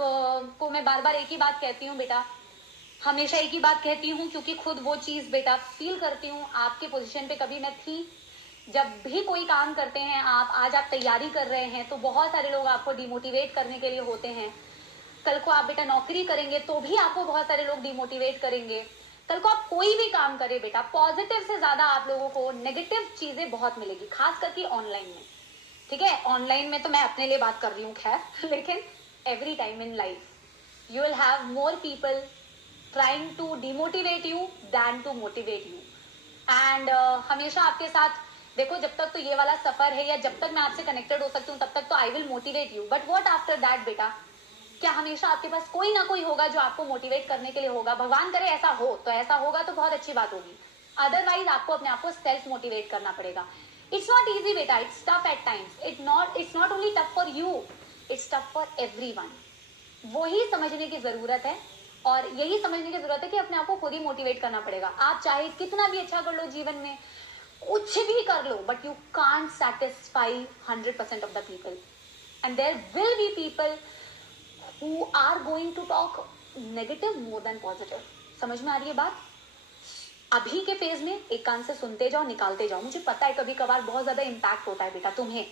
को मैं बार बार एक ही बात कहती हूँ बेटा, हमेशा एक ही बात कहती हूँ, क्योंकि खुद वो चीज बेटा फील करती हूँ। आपके पोजीशन पे कभी मैं थी। जब भी कोई काम करते हैं आप, आज आप तैयारी कर रहे हैं तो बहुत सारे लोग आपको डिमोटिवेट करने के लिए होते हैं। कल को आप बेटा नौकरी करेंगे तो भी आपको बहुत सारे लोग डिमोटिवेट करेंगे। कल को आप कोई भी काम करें बेटा, पॉजिटिव से ज्यादा आप लोगों को नेगेटिव चीजें बहुत मिलेगी, खास करके ऑनलाइन में। ठीक है, ऑनलाइन में तो मैं अपने लिए बात कर रही हूँ खैर, लेकिन every time in life you will have more people trying to demotivate you than to motivate you. And हमेशा आपके साथ देखो, जब तक तो ये वाला सफर है या जब तक मैं आपसे कनेक्टेड हो सकती हूँ तब तक तो I will motivate you, but what after that बेटा, क्या हमेशा आपके पास कोई ना कोई होगा जो आपको मोटिवेट करने के लिए होगा। भगवान करे ऐसा हो, तो ऐसा होगा तो बहुत अच्छी बात होगी। अदरवाइज आपको अपने आप को सेल्फ मोटिवेट करना पड़ेगा। इट्स नॉट इजी बेटा, it's tough at times. It's not only tough for you, it's tough for everyone. वही समझने की जरूरत है, और यही समझने की जरूरत है कि अपने आप को खुद ही मोटिवेट करना पड़ेगा। आप चाहे कितना भी अच्छा कर लो जीवन में, कुछ भी कर लो, but you can't satisfy 100% of the people, and there will be people who are going to talk negative more than positive। समझ में आ रही है बात? अभी के फेज में एक कान से सुनते जाओ, निकालते जाओ। मुझे पता है कभी कभार बहुत ज्यादा इम्पैक्ट होता है बेटा तुम्हें।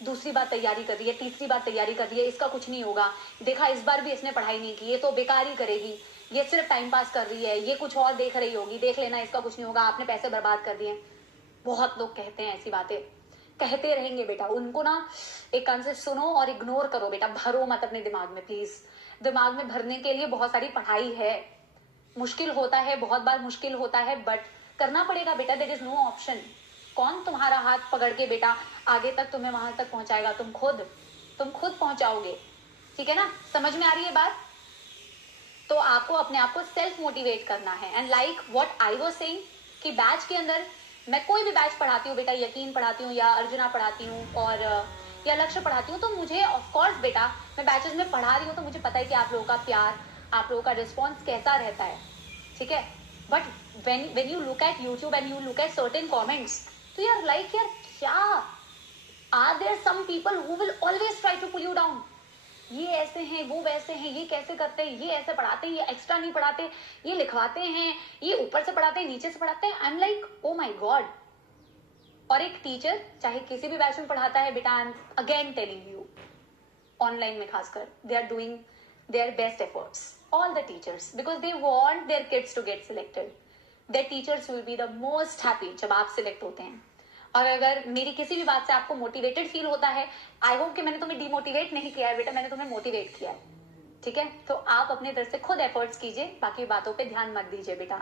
दूसरी बार तैयारी कर रही है, तीसरी बार तैयारी कर रही है, इसका कुछ नहीं होगा, देखा इस बार भी इसने पढ़ाई नहीं की, ये तो बेकार ही करेगी, ये सिर्फ टाइम पास कर रही है, ये कुछ और देख रही होगी, देख लेना इसका कुछ नहीं होगा, आपने पैसे बर्बाद कर दिए। बहुत लोग कहते हैं ऐसी बातें, कहते रहेंगे बेटा। उनको ना एक कान से सुनो और इग्नोर करो बेटा, भरो मत अपने दिमाग में प्लीज। दिमाग में भरने के लिए बहुत सारी पढ़ाई है, मुश्किल होता है, बहुत बार मुश्किल होता है, बट करना पड़ेगा बेटा, देयर इज नो ऑप्शन। कौन तुम्हारा हाथ पकड़ के बेटा आगे तक तुम्हें वहां तक पहुंचाएगा? तुम खुद पहुंचाओगे। ठीक है ना, समझ में आ रही है बात? तो आपको अपने आप को सेल्फ मोटिवेट करना है। And like what I was saying कि बैच के अंदर मैं कोई भी बैच पढ़ाती हूँ बेटा, यकीन पढ़ाती हूँ या अर्जुना पढ़ाती हूँ और या लक्ष्य पढ़ाती हूँ, तो मुझे ऑफकोर्स बेटा मैं बैचेस में पढ़ा रही हूँ तो मुझे पता है कि आप लोगों का प्यार, आप लोगों का रिस्पॉन्स कैसा रहता है। ठीक है, but when you look at YouTube and you look at certain comments, तो यार लाइक यार क्या, are there some people who will always try to pull you down? ये ऐसे हैं, वो वैसे हैं, ये कैसे करते हैं, ये ऐसे पढ़ाते हैं, ये एक्स्ट्रा नहीं पढ़ाते, ये लिखवाते हैं, ये ऊपर से पढ़ाते हैं, नीचे से पढ़ाते हैं। I am like oh my God. और एक टीचर चाहे किसी भी बैच में पढ़ाता है बेटा, I am again telling you, online में खासकर, they are doing their best efforts, all the teachers, because they want their kids to get selected. Their teachers will be the most happy जब आप select होते हैं। और अगर मेरी किसी भी बात से आपको मोटिवेटेड फील होता है, आई होप कि मैंने तुम्हें डिमोटिवेट नहीं किया है बेटा, मैंने तुम्हें मोटिवेट किया है। ठीक है, तो आप अपने तरफ से खुद एफर्ट्स कीजिए, बाकी बातों पे ध्यान मत दीजिए बेटा।